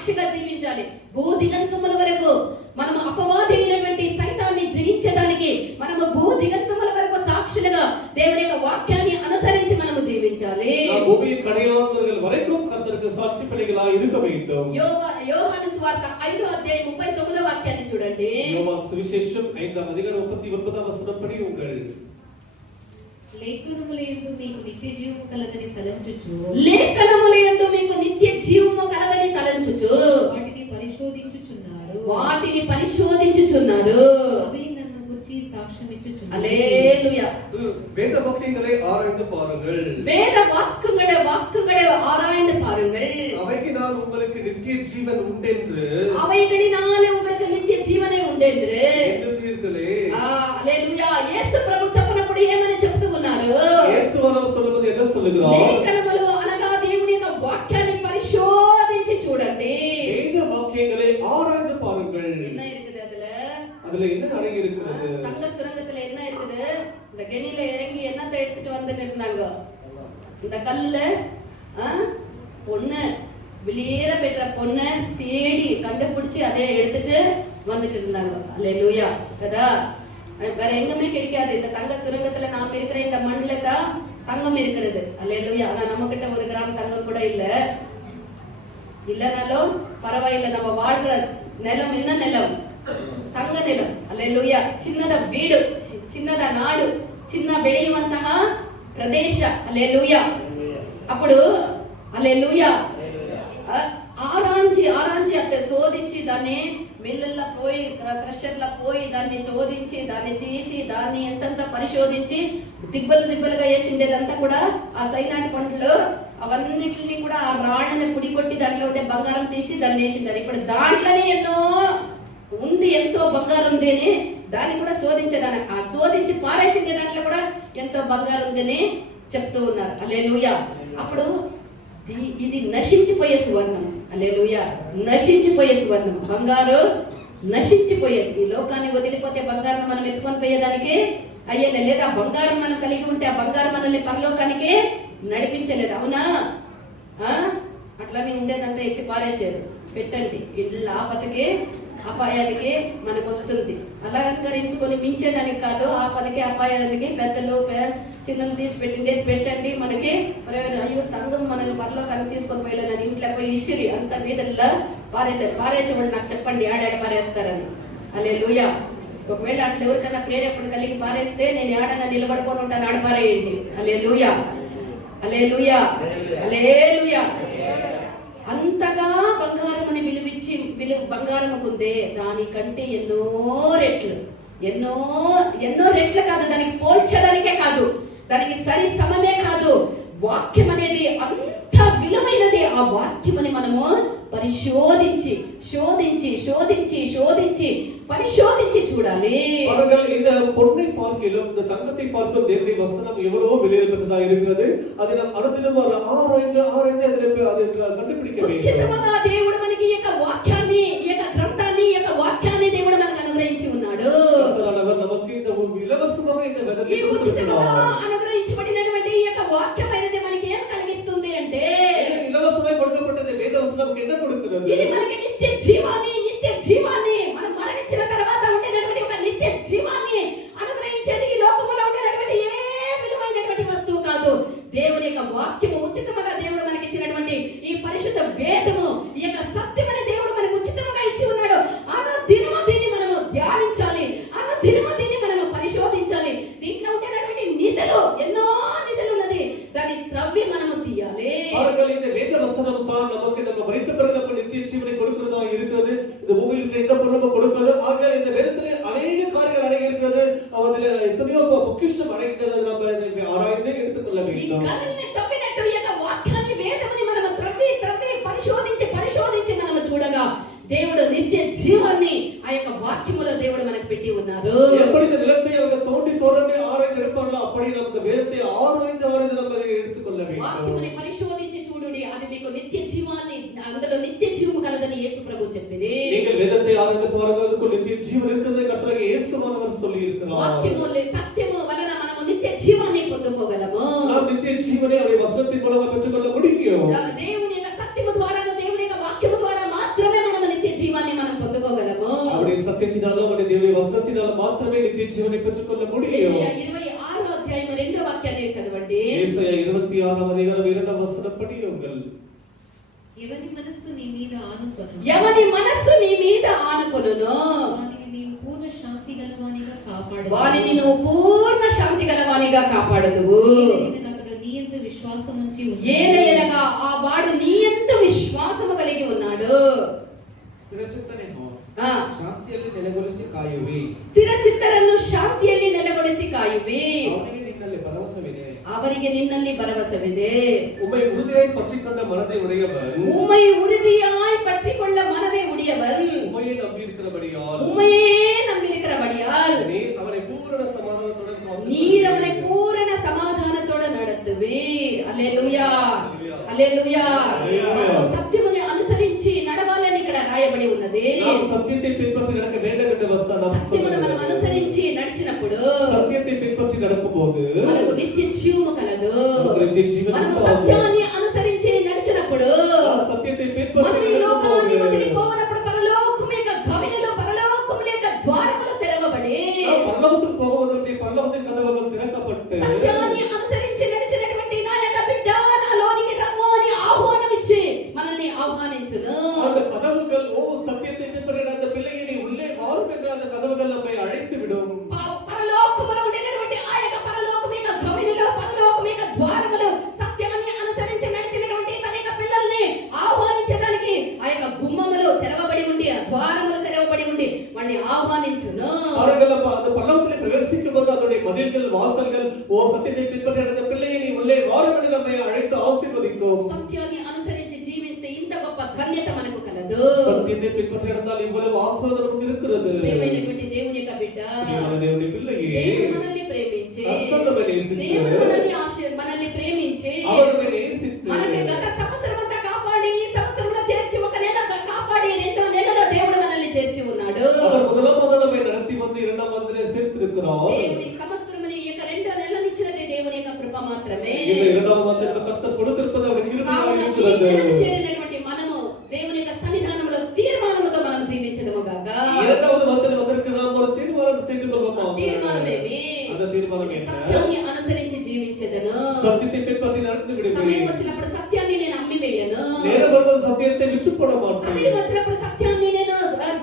సాక్షిగా జీవించాలి. భూదిగంతముల వరకు మనము అపవాది అయినటువంటి సైతాన్ని జయించడానికి మనము భూదిగంతముల వరకు సాక్షులుగా దేవుని యొక్క వాక్యాన్ని అనుసరించి మనము జీవించాలి. பூமியின் கடையாந்தர்கள் வரைக்கும் கர்த்தருக்கு சாட்சி பிள்ளைகளாய் இருக்க வேண்டும். యోహాను సువార్త 5వ అధ్యాయం 39వ వాక్యాన్ని చూడండి. யோவான் சுவிசேஷம் 5వ అధ్యాయం 39వ వచనం పడి ఉండండి. లేఖనములందు మీకు నిత్య జీవము కలదని తలంచుచు, లేఖనములందు మీకు నిత్య జీవము కలదని తలంచుచు వాటిని పరిశోధించుచున్నారు. అవి నన్ను గురించి సాక్ష్యమిచ్చుచున్నారు. హల్లెలూయా. வேத வாக்கியங்களை ஆராய்ந்து பாருங்கள். வேத வாக்குகளை ஆராய்ந்து பாருங்கள். அவைகளினால் உங்களுக்கு நித்திய ஜீவன் உண்டென்று, அவைகளினாலே உங்களுக்கு நித்திய జీవనే ఉండెంద్రు ఎన్నుతీర్గలే. హల్లెలూయా. యేసు ప్రభు చెప్పినప్పుడు ఏమని చెప్తూ ఉన్నారు? యేసు మనకు சொல்லுவது என்ன சொல்லுகிறார்? లేఖనములు అనగా దేవుని యొక్క వాక్యాన్ని పరిశోధించి చూడండి. வேத வாக்கியங்களை ஆராய்ந்து பாருங்கள். என்ன இருக்குது அதுல? அதுல என்ன அடங்கி இருக்கிறது? தங்க சுரங்கத்துல என்ன இருக்குது? இந்த கெணில இறங்கி என்னத்தை எடுத்துட்டு வந்து நின்னாங்க? இந்த கல்லுல பொண்ணு வெளியேற பெற்ற பொண்ணை தேடி கண்டுபிடிச்சு அதை எடுத்துட்டு வந்துட்டு இருந்தாங்க. அல்லேலூயா. కదా வேற எங்குமே கிடைக்காது. இந்த தங்க சுரங்கத்துல நாம இருக்கிற இந்த மண்ணுல தான் தங்கம் இருக்கிறது. அல்லேலூயா. ஆனா நம்ம கிட்ட 1 கிராம் தங்கம் கூட இல்லனாலும் பரவாயில்லை. நம்ம வாழ்ற நிலம் என்ன நிலம்? தங்க நிலம். அல்லேలూయా. చిన్నದ వీడు, చిన్నದ నాడు, చిన్న ಬೆಳೆಯುವಂತಹ ప్రదేశ. அல்லேలూయా. అప్పుడు அல்லேలూయా ఆరాంచి అత్తే శోధించి దాన్ని మిల్లల్లో పోయి క్రషర్లో పోయి దాన్ని శోధించి దాన్ని తీసి దాన్ని ఎంతంత పరిశోధించి దిబ్బలుగా వేసిండేదంతా కూడా ఆ సైనాటి కొండలు అవన్నిటిని కూడా ఆ రాళ్ళని పుడి కొట్టి దాంట్లో ఉండే బంగారం తీసి దాన్ని వేసిండారు. ఇప్పుడు దాంట్లోనే ఎంతో బంగారం ఉంది అని దాన్ని కూడా శోధించేదాన్ని, ఆ శోధించి పారేసిండే దాంట్లో కూడా ఎంతో బంగారం ఉందని చెప్తూ ఉన్నారు. హల్లెలూయా. అప్పుడు ఇది నశించిపోయే సువర్ణం. హల్లెలూయా. నశించిపోయే సువర్ణం. బంగారు నశించిపోయేది. ఈ లోకాన్ని వదిలిపోతే బంగారం మనం ఎత్తుకొని పోయేదానికి అయ్యలే, లేదా బంగారం మనం కలిగి ఉంటే ఆ బంగారం మనల్ని పరలోకానికి నడిపించలేదు. అవునా? అట్లానే ఉండేదంతా ఎత్తి పారేసారు. పెట్టండి, ఇల్లు ఆపదకి అపాయానికి మనకు వస్తుంది. అలంకరించుకొని మించేదానికి కాదు, ఆపదకి అపాయానికి పెద్దలు చిన్నలు తీసి పెట్టిండేది పెట్టండి. మనకి అయ్యో తంగం మనల్ని పరలోకానికి తీసుకొని పోయలేదని ఇంట్లో పోయి ఇసిరి అంత వీధుల్లో పారేసేవాళ్ళు నాకు చెప్పండి ఆడాడ పారేస్తారని. హల్లెలూయా. ఒకవేళ అట్లా ఎవరికైనా ప్రేరేపణ కలిగి పారేస్తే నేను ఆడన నిలబడుకొని ఉంటాను, ఆడపారేయండి. హల్లెలూయా. హల్లెలూయా. హల్లెలూయా. అంతగా బంగారముని బంగారముకుందే దానికంటే ఎన్నో రెట్లు కాదు, దానికి పోల్చడానికే కాదు, దానికి సరి సమమే కాదు. వాక్యం అనేది అంత విలువైనది. ఆ వాక్యముని మనము పరిశోధించి పరిశోధించి చూడాలి. அவர்கள் இந்த பொன்னை பார்க்கிலும் இந்த தங்கத்தை பார்க்கும் தேவனுடைய வசனம் எவ்வளவோ விலையேறப்பட்டதா இருக்கிறது. அதை நாம் అనుదినం ఆరాய்ந்து அதை கண்டுபிடிக்க வேண்டும். ఉచితముగా దేవుడు మనకి ఈ యొక్క వాక్యాన్ని, ఈ యొక్క గ్రంథాన్ని, ఈ యొక్క వాక్యాన్ని దేవుడు మనకు అనుగ్రహించి ఉన్నాడు. కర్తర్ நமக்கு இந்த இலவசமாக இந்த வேதத்தை ఈ ఉచితముగా అనుగ్రహించబడినటువంటి ఈ యొక్క వాక్యం అనేది మనకి ఏం కలిగిస్తుంది అంటే, இலவசமாக கொடுக்கப்பட்ட இந்த வேத வசனம் நமக்கு என்ன கொடுக்கிறது? ఇది మనకి నిత్య జీవాన్ని మనం మరణించిన తర్వాత ఉండేటువంటి ఒక నిత్య జీవాన్ని అనుగ్రహించేది ఈ లోకంలో ఉండేటువంటి ఏ విలువైనటువంటి వస్తువు కాదు. దేవుని యొక్క వాక్యము ఉచితముగా దేవుడు మనకి ఇచ్చినటువంటి ఈ పరిశుద్ధ వేదము, ఈ యొక్క సత్యమని దేవుడు మనకు ఉచితముగా ఇచ్చి ఉన్నాడు. అనుదినము దీన్ని మనము ధ్యానించాలి, అనుదినము దీన్ని మనము పరిశోధించాలి. దీంట్లో ఉండేటువంటి నిధులు, ఎన్నో నిధులు ఉన్నది, దాన్ని త్రవ్వి మనము తీయాలి. அவர்கள் இந்த வேத வசனம் தான் நமக்கு நம்ம மரித்த பிறகு நம்ம நித்திய ஜீவனை கொடுக்கிறதா இருக்கிறது. இந்த பூமியில் எந்த பொருள் நம்ம கொடுக்கிறது. ஆக இந்த வேதத்திலே அநேக காரியங்கள் அடங்கி இருக்கிறது. அதிலே எத்தனையோ பொக்கிஷம் அடங்கி இருக்கிறது. நம்ம இதை ஆராய்ந்து எடுத்துக்கொள்ள வேண்டும். కళ్ళని తవ్వినట్టు ఈ యొక్క వాక్యాన్ని, వేదముని మనము త్రవ్వి పరిశోధించి మనము చూడగా దేవుడు నిత్య జీవాన్ని ఆ యొక్క వాక్యములో దేవుడు మనకు పెట్టి ఉన్నారు. எப்படி இந்த நிலத்தை அவங்க தோண்டி ஆராய்ந்து எடுப்பார்களோ அப்படி நம்ம இந்த வேதத்தை ஆராய்ந்து நம்ம எடுத்துக்கொள்ள வேண்டும். వాక్యముని పరిశోధించి చూడుడి, అది మీకు నిత్య జీవాన్ని, అందులో నిత్య జీవము కలదని యేసు ప్రభు చెప్పింది. நீங்கள் வேதத்தை ஆராய்ந்து பாருங்கள், அதுக்கு நித்திய ஜீவன் இருக்கிறது கர்த்தராகிய இயேசுவானவர் சொல்லி இருக்கிறார். వాక్యములో సత్యము వలన మనము నిత్య జీవాన్ని పొందుకోగలము. நாம் நித்திய ஜீவனை அவருடைய வசனத்தின் மூலமாக பெற்றுக்கொள்ள முடியும். దేవుని యొక్క సత్యము ద్వారా, దేవుని యొక్క వాక్యము ద్వారా మాత్రమే சத்தியத்தினாலும் அவருடைய தேவனுடைய வசனத்தினாலும் மாத்திரமே நித்திய ஜீவனை பெற்றுக்கொள்ள முடியும். యెషయా 26వ అధ్యాయం 2వ వాక్యాన్ని చదవండి. యేసయ్య 26వ అధ్యాయం 2వ వచనం படியுங்கள். ఎవని మనస్సు నీ మీద ఆనుకొనును, ఎవని మనస్సు నీ మీద ఆనుకొనును, వానిని నీవు పూర్ణ శాంతి గలవానిగా కాపాడు, వానిని నువ్వు పూర్ణ శాంతి గలవానిగా కాపాడుదువు. అతడు నీ యందు విశ్వాసం ఉంచి ఏలయనగా ఆ వాడు నీ యందు విశ్వాసము కలిగి ఉన్నాడు. ಸ್ಥಿರಚಿತ್ತನೆನ್ನು ఆ ಶಾಂತಿಯಲ್ಲಿ ನೆಲೆಗೊಳಿಸಿ ಕಾಯುವಿ. స్థిర చిత్తರನ್ನು ಶಾಂತಿಯಲ್ಲಿ ನೆಲೆಗೊಳಿಸಿ ಕಾಯುವಿ. ಅವನಿಗೆ ನಿನ್ನಲ್ಲಿ ಭರವಸವಿದೆ, அவರಿಗೆ ನಿನ್ನಲ್ಲಿ ಭರವಸವಿದೆ. உம்மை உறுதியாய் பற்றிக்கொண்ட மனதை உடையவன், உம்மை உறுதியாய் பற்றிக்கொள்ள மனதை உடையவன், உம்மையே நம்பியிருக்கிறபடியால், உம்மையே நம்பியிருக்கிறபடியால் நீர் அவனை பூரண சமாதானத்துடன் காத்து நீர் அவனை பூரண சமாதானத்தோட நடத்துவீர். హల్లెలూయా, హల్లెలూయా. సత్యముని అనుసరించి నడవాలని ఇక్కడ రాయబడి ఉన్నది. நாம் சத்தியத்தை பின்பற்றி நடக்க வேண்டும் என்று வசனம் సత్యమును మనం అనుసరించి నడిచినప్పుడు సత్యத்தை பின்பற்றி நடக்கும்போது మనకు నిత్య జీవము కలదు. நமக்கு நித்திய ஜீவன் మనము உண்டாகும். సత్యాన్ని అనుసరించి నడిచినప్పుడు நாம் சத்தியத்தை మనం பின்பற்றி ఈ లోకాన్ని நடக்கும்போது వదిలిపోనప్పుడు పరలోకము యొక్క గవినిలో పరలోకము యొక్క ద్వారములు తెరవబడి நாம் பரலோகத்துக்கு போவதற்கு பரலோகத்தின் கதவுகள் திறக்கப்பட்டு సత్యాన్ని అనుసరించి నడిచినటువంటి నా యొక్క బిడ్డ నాలోనికి రమ్ము అని ఆహ్వానం ఇచ్చి మనల్ని ఆహ్వానించును. அந்த கதவுகள் சத்தியத்தை பின்பற்றி அந்த பிள்ளையை நீ உள்ளே வாரும் என்று அந்த கதவுகள் நம்மை அழைத்து விடும். పరలోకములో ఉండేటువంటి ఆ యొక్క పరలోకము యొక్క గవినిలో పరలోకము యొక్క ద్వారములు సత్యాన్ని అనుసరించి నడిచినటువంటి తన యొక్క పిల్లల్ని ఆహ్వానించడానికి ఆ యొక్క గుమ్మములు తెరవబడి ఉండి ఆ ద్వారములు తెరవబడి ఉండి వాడిని ఆహ్వానించును. அவர்கள் அந்த பரலோகத்தில் பிரவேசிக்கும் போது அதனுடைய மதில்கள் வாசல்கள் சத்தியத்தை பின்பற்றி அந்த பிள்ளையை நீ உள்ளே வாரும் என்று நம்மை அழைத்து ஆசீர்வதிக்கும். సత్యాన్ని అనుసరించి జీవిస్తే ఇంత గొప్ప ధన్యత మనకు కలదు. சத்தியத்தை பின்பற்றி நடந்தால் இவ்வளவு ஆசீர்வாதம் நமக்கு இருக்கிறது. ప్రియమైనటువంటి దేవుని యొక్క బిడ్డ, தேவனுடைய பிள்ளையே, దేవుడు మనల్ని ప్రేమించి கர்த்தர் நம்மை நேசித்து, దేవుడు మనల్ని ప్రేమించి அவர் நம்மை நேசித்து మనకి గత సంవత్సరం అంతా కాపాడి ఈ సంవత్సరంలో చేర్చి ఒక నెల కాపాడి 2వ నెలలో దేవుడు మనల్ని చేర్చి ఉన్నాడు. அவர் முதலாம் மாதம் நம்மை நடத்தி வந்து 2ஆம் மாதத்திலே சேர்த்திருக்கிறார். దేవుడి సంవత్సరముని ఈ యొక్క 2వ నెలనిచ్చినది దేవుని యొక్క కృప మాత్రమే. இந்த 2ஆம் மாதத்தில் கர்த்தர் கொடுத்திருப்பது அவருடைய கிருபையாக కావున ఈ இருக்கிறது. నెలకు చేరినటువంటి మనము దేవుని యొక్క సన్నిధానములో తీర్మానముతో మనం జీవించదము గాక. 2வது மாதத்தில் வந்திருக்கிற நாம் ஒரு தீர்மானம் செய்து கொள்வோமா? తీర్మానమేమి? அந்த தீர்மானம் என்ன? సత్యాన్ని అనుసరించి జీవించెదను. சத்தியத்தை பின்பற்றி நடந்து సమయం விடுவேன். వచ్చినప్పుడు సత్యాన్ని నేను అమ్మివేయను. நேரம் வரும்போது சத்தியத்தை விட்டு போட மாட்டேன். సమయం వచ్చినప్పుడు సత్యాన్ని నేను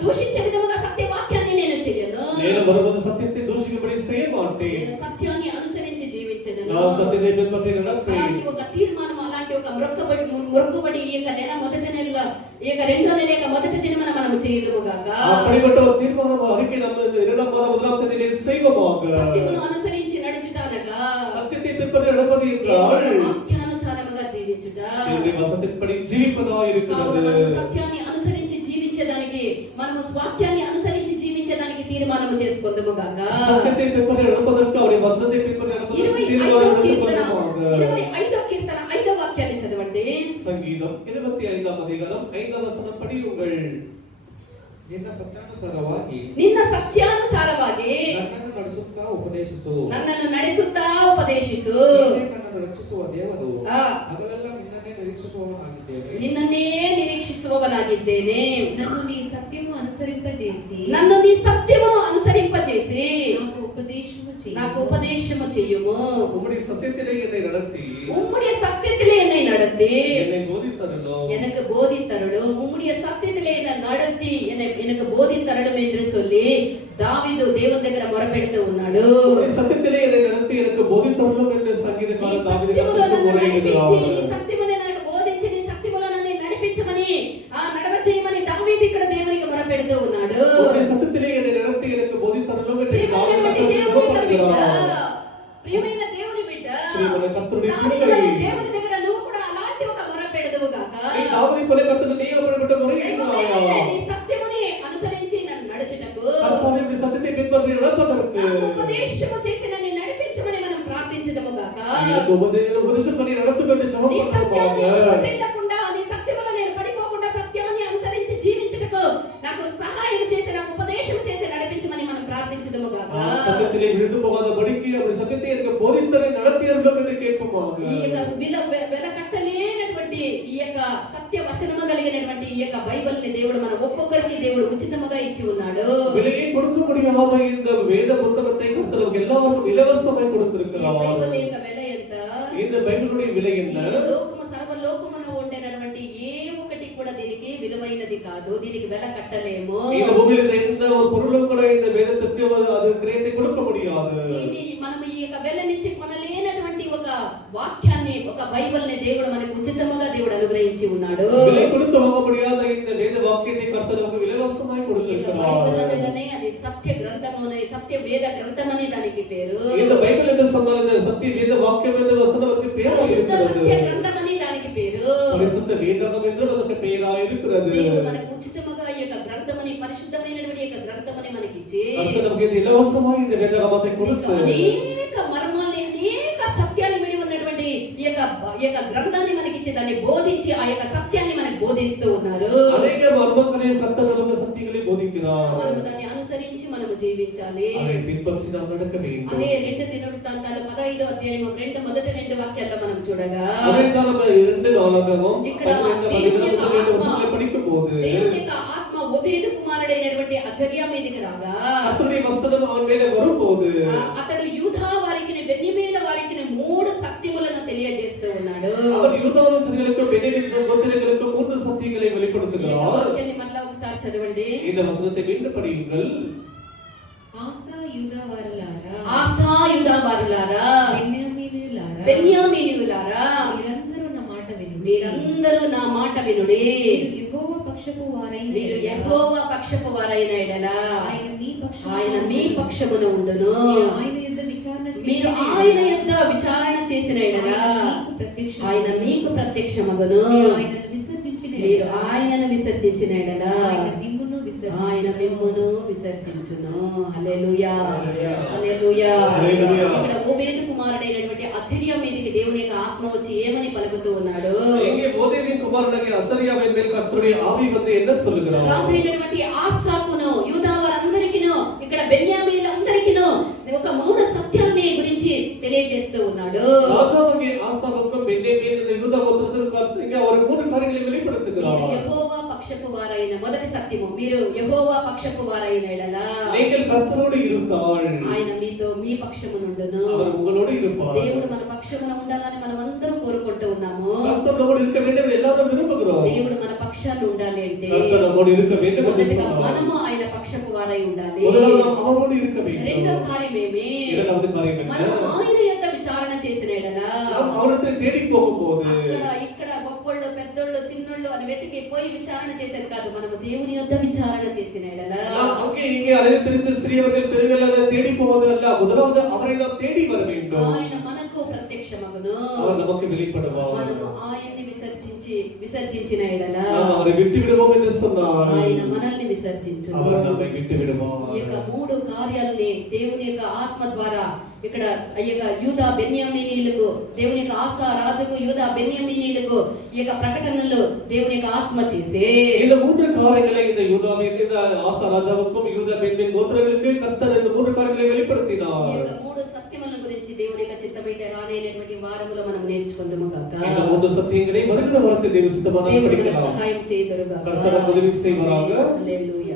దూషించే విధముగా సత్యవాక్యాన్ని నేను చేయను. நேரம் வரும்போது சத்தியத்தை தூஷிக்கும்படி செய்ய மாட்டேன். నేను సత్యాన్ని అనుసరించి జీవించెదను. நான் சத்தியத்தை பின்பற்றி நடப்பேன். అలాంటి ఒక తీర్మానం, అలాంటి ఒక మొక్కుబడి ఈ యొక్క నెల మొదటి నెల ఈ యొక్క 2వ నెల యొక్క మొదటి దినమున మనం చేయదుము గాక. அப்படிப்பட்ட ஒரு தீர்மானம் அறிக்கை நம்ம 2ஆம் மாதம் 1ஆம் தேதியிலே செய்வோமாக. సత్యమును అనుసరించి నడుచుటనగా சத்தியத்தை பின்பற்றி நடப்பது என்றால் వాక్యానుసారముగా జీవించుట. தேவனுடைய வசனத்தின்படி ஜீவிப்பதாக కావున இருக்கிறது. మనము సత్యాన్ని అనుసరించి జీవించడానికి, మనము వాక్యాన్ని అనుసరించి జీవించడానికి తీర్మానము చేసుకుందాము గాక. சத்தியத்தை பின்பற்றி நடப்பதற்கு அவருடைய வசனத்தை பின்பற்றி நடப்பதற்கு தீர்மானம் எடுத்துக்கொள்வோமாக. 25వ కీర్తన 5వ వాక్యాన్ని చదవండి. சங்கீதம் 25ஆம் அதிகாரம் 5ஆம் வசனம் படியுங்கள். ನಿನ್ನ ಸತ್ಯಾನುಸಾರವಾಗಿ నిన్న సత్యానుసారವಾಗಿ ನನ್ನನ್ನು ನಡೆಸುತ್ತಾ ಉಪದೇಶಿಸು. నన్నನ್ನು ನಡೆಸುತ್ತಾ ಉಪದೇಶಿಸು. ನೀನೇ ನನ್ನನ್ನು ರಕ್ಷಿಸುವ ದೇವರು. ಆ, ಹಗಲೆಲ್ಲ ನಿನ್ನನ್ನೇ ನಿರೀಕ್ಷಿಸುವವನಾಗಿದ್ದೇನೆ. నిన్ననే నిరీక్షిಸುವವನಾಗಿದ್ದೇನೆ. నన్ను నీ సత్యము అనుసరింపజేసి నన్ను నీ సత్యమును అనుసరింపచేసి నాకు ఉపదేశము చేయుము. உம்முடைய சத்தியத்திலே என்னை நடத்தி உம்முடைய சத்தியத்திலே என்னை நடத்தி என்னை போதித்தருளும். எனக்கு போதித்தருளும். உம்முடைய சத்தியத்திலே என்னை நடத்தி எனக்கு போதித்தருளும் என்று சொல்லி దావీదు దేవుని దగ్గర మొరపెడుతూ ఉన్నాడు. உம்முடைய சத்தியத்திலே என்னை நடத்தி எனக்கு போதித்தருளும் என்று నీ சங்கீதக்காரன் தாவீது సత్యములో నన్ను నడిపించి, నీ முறையிடுகிறார். సత్యములో నన్ను బోధించి, నీ సత్యములో నన్ను నడిపించమని నడవచేయమని దావీదు ఇక్కడ దేవునికి మొరపెడుతూ ఉన్నాడు. உம்முடைய சத்தியத்திலே என்னை நடத்தி எனக்கு போதித்தருளும் என்று தாவீது ప్రియమైన கர்த்தருக்கு దేవుని బిడ్డ, ஜெபப்படுகிறார். ప్రియమైన దేవుని బిడ్డ, ప్రియమైన కర్తరుடைய దావీదు పిల్లై, వలె దేవుని దగ్గర నువ్వు కూడా అలాంటి ఒక మొరపెడదువు గాక. நீ தாவீதை போல கர்த்தருக்கு நீ அப்படிப்பட்ட முறையிடுகிறாயா? దైవమే, నీ సత్యముని అనుసరించి నన్ను నడుచుటకు, கர்த்தாவே உம்முடைய சத்தியத்தை பின்பற்றி நடப்பதற்கு నాకు ఉపదేశము చేసి నన్ను నడిపించమని మనం ప్రార్థించదము గాక. எனக்கு உபதேசம் பண்ணி நடத்தும் என்று ஜெபம் నీ సత్యాన్ని பண்ணுவோமாக. చోటిల్లకుండా, నీ సత్యములో నేను పడిపోకుండా సత్యాన్ని అనుసరించి జీవించుటకు నాకు సహాయం చేసి, నాకు ఉపదేశం చేసి నడిపించమని మనం ప్రార్థించదము గాక. சத்தியத்திலே விழுந்து போகாதபடிக்கு அவருடைய சத்தியத்தை எனக்கு போதித்தரை நடத்தியருளும் என்று கேட்போமாக. ఈ యొక్క వెలకట్టలేనటువంటి ఈ యొక్క సత్య వచనము కలిగిన కలిగినటువంటి ఈ యొక్క బైబిల్ ని దేవుడు మన ఒక్కొక్కరికి దేవుడు ఉచితముగా ఇచ్చి ఉన్నాడు. விலையை கொடுக்க முடியாத இந்த வேத புத்தகத்தை கர்த்தர் நமக்கு எல்லாருக்கும் இலவசமாய் ఈ கொடுத்திருக்கிறார். బైబిల్ యొక్క వెల ఎంత? இந்த பைபிளுடைய விலை என்ன? ఈ లోకము సర్వలోకమున ఉండేటటువంటి ఏ ఒక్కటి కూడా దీనికి విలువైనది కాదు. దీనికి వెల కట్టలేము. இந்த பூமியில இருந்த எந்த ஒரு பொருளும் கூட இந்த வேதத்திற்கு அது கிரயத்தை கொடுக்க முடியாது. దీన్ని మనం ఈ యొక్క వెల నుంచి కొనలేనటువంటి ఒక వాక్యాన్ని, ఒక బైబిల్ ని దేవుడు మనకు ఉచితముగా దేవుడు అనుగ్రహించి ఉన్నాడు. விலை கொடுத்து வாங்க முடியாத இந்த வேத வாக்கியத்தை கர்த்தர் நமக்கு இலவசமாய் ఈ యొక్క கொடுத்திருக்கிறார். బైబిల్ అనగానే అది సత్య గ్రంథము అని, సత్య వేద గ్రంథం అని దానికి పేరు. இந்த பைபிள் என்று சொன்னால் இந்த சத்திய வேத வாக்கியம் என்று வசனம் அதுக்கு பெயராக పరిశుద్ధ இருக்கிறது. సత్య గ్రంథం అని దానికి పేరు. பரிசுத்த வேதகம் என்று அதுக்கு பெயராக இருக்கிறது. దేవుడు మనకు ఉచితముగా ఈ యొక్క గ్రంథమని, పరిశుద్ధమైనటువంటి ఈ యొక్క గ్రంథమని మనకి ఇచ్చి கர்த்தர் நமக்கு இது இலவசமாய் இந்த வேதகமத்தை கொடுத்து అనేక మర్మాల్ని, అనేక సత్యాలు విడి ఉన్నటువంటి ఈ యొక్క గ్రంథాన్ని మనకి ఇచ్చి దాన్ని బోధించి ఆ యొక్క సత్యాన్ని మనకు బోధిస్తూ ఉన్నారు. அநேக மர்மங்களையும் கர்த்தர் நமக்கு சத்தியங்களை போதிக்கிறார். మనము దాన్ని అనుసరించి మనము జీవించాలి. அதை பின்பற்றி நாம் நடக்க வேண்டும். అదే 2 దినవృత్తాంతాలు 15వ అధ్యాయం మొదటి 2 వాక్యాల్లో మనం చూడగా அதே தான் நம்ம 2 நாளாகமம் ఇక్కడ 15 வசனங்களை படிக்கும்போது దేవుని యొక్క ఆత్మ ఒబేదు కుమారుడైనటువంటి అజర్యా మీదకి రాగా கர்த்தருடைய வசனம் அவன் மேலே வரும்போது అతడు యూదా వారికి, బెన్యమీన వారికి 3 సత్యములను తెలియజేస్తూ ఉన్నాడు. அவர் யூதாவன்சர்களுக்கு பென்யமீன் கோத்திரங்களுக்கு 3 சத்தியங்களை ఈ యొక్క வெளிப்படுத்துகிறார். వాక్యాన్ని మరలా ఒకసారి చదవండి. இந்த వசனத்தை மீண்டும் படியுங்கள். ఆసా యూదా వారులారా, ఆసా యూదా వారులారా, బెన్యామీనులారా, బెన్యామీనులారా, మీరందరూ నా మాట వినుడి. మీరందరూ నా మాట వినుడి. మీరు యెహోవా పక్షపు వారైన మీరు ఎడల, యెహోవా పక్షపు వారైన ఎడల ఆయన మీ పక్షమున ఉండును. మీరు ఆయన యుద్ధ విచారణ మీరు చేసిన ఆయన ఎడల, యుద్ధ విచారణ చేసిన ఎడల ఆయన మీకు ప్రత్యక్షమగును. ఆయన మీకు ప్రత్యక్షమగును. మీరు ఆయనను విసర్జించిన మీరు ఎడల, ఆయనను విసర్జించిన ఎడల ఆయన మిమ్మును విసర్జించును. ఆయన మిమ్మును విసర్జించును. హల్లెలూయా, హల్లెలూయా. హల్లెలూయా. హల్లెలూయా. ఇక్కడ ఓబేదు కుమారుడైనటువంటి అజర్యా మీదకి దేవుని యొక్క ఆత్మ వచ్చి ఏమని పలుకుతూ ఉన్నాడు? இங்கே ஓதேதின் குமாரனாகிய அசரியாவின் மேல் கர்த்தருடைய ஆவி வந்து என்ன சொல்லுகிறார்? రాజు అయినటువంటి ఆసాకును, యూదా వారందరికిను, ఇక్కడ బెన్యామీనులందరికిను ఒక 3 సత్యాల్ని గురించి తెలియజేస్తూ ఉన్నాడు. ராஜாவாகிய ஆசாவுக்கும் பென்யமீன் இந்த யூதா கோத்திரத்துக்கு கர்த்தர் இங்கே ஒரு 3 காரியங்களை మీరు வெளிப்படுத்துகிறார். యెహోవా పక్షపు వారైన, మొదటి సత్యము, మీరు యెహోవా పక్షపు వారైన ఎడల நீங்கள் கர்த்தரோடு இருந்தால் ఆయన మీతో మీ పక్షమునుండును. அவர் உங்களோடு இருப்பார். దేవుడు మన పక్షమున ఉండాలని మనం అందరం కోరుకుంటూ ఉన్నాము. கர்த்தர் நம்மோடு இருக்க வேண்டும் எல்லாரும் விரும்புகிறோம். దేవుడు మన పక్షాన ఉండాలి అంటే கர்த்தர் நம்மோடு இருக்க வேண்டும் என்று మొదటగా சொன்னார். మనము ఆయన పక్షపు వారై ఉండాలి. முதலாவது நாம் அவரோடு இருக்க வேண்டும். రెండో కార్యమేమి? இரண்டாவது காரியம் என்ன? మనం ఆయన యొక్క విచారణ చేసిన ఎడల நாம் அவரிடத்தை தேடி போகும்போது అక్కడ ఇక్కడ గొప్పోళ్ళు, పెద్దోళ్ళు, చిన్నోళ్ళు అని వెతికి పోయి విచారణ చేసేది కాదు. మనము దేవుని యొక్క విచారణ చేసిన ఎడల நாம் அங்கே இங்கே அலைந்து சிறியவர்கள் பெரியவர்கள் தேடி போவது அல்ல, முதலாவது அவரை நாம் தேடி வர வேண்டும். ఆయన మనకు ప్రత్యక్షమగును. அவர் நமக்கு வெளிப்படுவார். మనము ఆయన్ని విసర్జించిన ఎడల நாம் அவரை விட்டு விடுவோம் என்று சொன்னால் ఆయన మనల్ని విసర్జించును. அவர் நம்மை விட்டு விடுவார். ఈ యొక్క 3 కార్యాలని దేవుని యొక్క ఆత్మ ద్వారా ఇక్కడ ఈ యొక్క యూదా బెన్యామీనీలకు, దేవుని యొక్క ఆసా రాజుకు, యూదా బెన్యామీనీలకు ఈ యొక్క ప్రకటనలు దేవుని యొక్క ఆత్మ చేసే இந்த 3 காரியங்களை இந்த யூதாவின் இந்த ஆசா ராஜாவுக்கும் யூதா பென்யமீன் கோத்திரங்களுக்கு கர்த்தர் இந்த 3 காரியங்களை ఈ வெளிப்படுத்தினார். యొక్క 3 సత్యముల గురించి దేవుని యొక్క చిత్తమైతే రానేటువంటి వారములో మనం నేర్చుకుందాము గాక. இந்த 3 சத்தியங்களை வருகிற வாரத்தில் தேவ சித்தமான దేవుడు మనకు படிக்கலாம். సహాయం చేయుదురు గాక. கர்த்தர் உதவி செய்வாராக. హల్లెలూయా.